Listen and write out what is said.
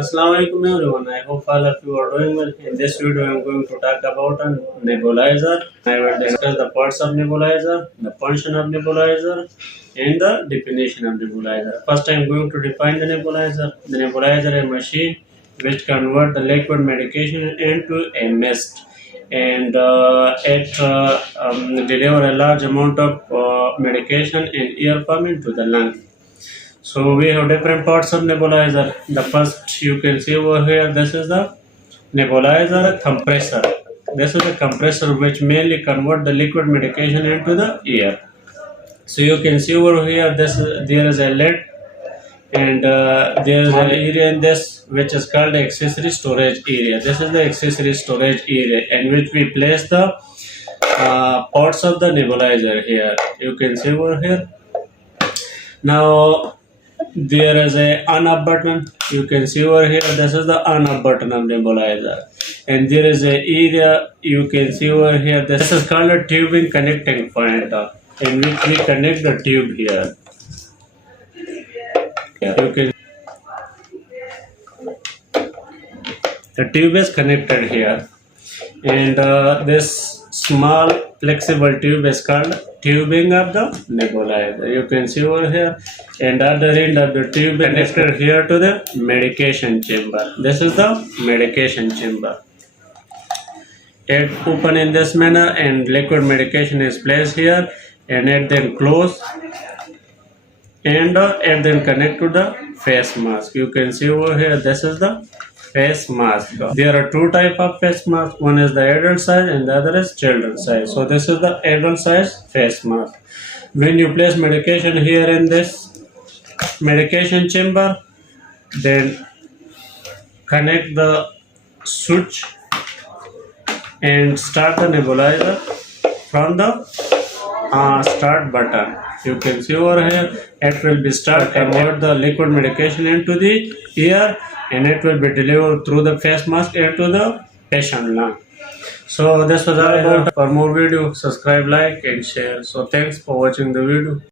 Assalamualaikum everyone. I hope all of you are doing well. In this video, I am going to talk about a nebulizer. I will discuss the parts of nebulizer, the function of nebulizer, and the definition of nebulizer. First, I am going to define the nebulizer. The nebulizer is a machine which converts the liquid medication into a mist, and it delivers a large amount of medication in air form into the lung. So we have different parts of nebulizer. The first you can see over here, this is the nebulizer compressor. This is a compressor which mainly convert the liquid medication into the air. So you can see over here, there is a lid, and there is an area in this which is called the accessory storage area. This is the accessory storage area in which we place the parts of the nebulizer here. You can see over here. Now there is a on off button. You can see over here, this is the on off button of nebulizer, and there is a area you can see over here. This is called a tubing connecting point, in which we connect the tube here. You can the tube is connected here, and this small flexible tube is called tubing of the nebulizer. You can see over here, and at the end of the tube connected here to the medication chamber. This is the medication chamber. It open in this manner, and liquid medication is placed here, and it then close, and it then connect to the face mask. You can see over here, this is the face mask. There are two type of face mask. One is the adult size and the other is children size. So this is the adult size face mask. When you place medication here in this medication chamber, then connect the switch and start the nebulizer from the start button. You can see over here, it will be start convert the liquid medication into the air, and it will be delivered through the face mask into the patient lung. So this was all about. For more video, subscribe, like and share. So thanks for watching the video.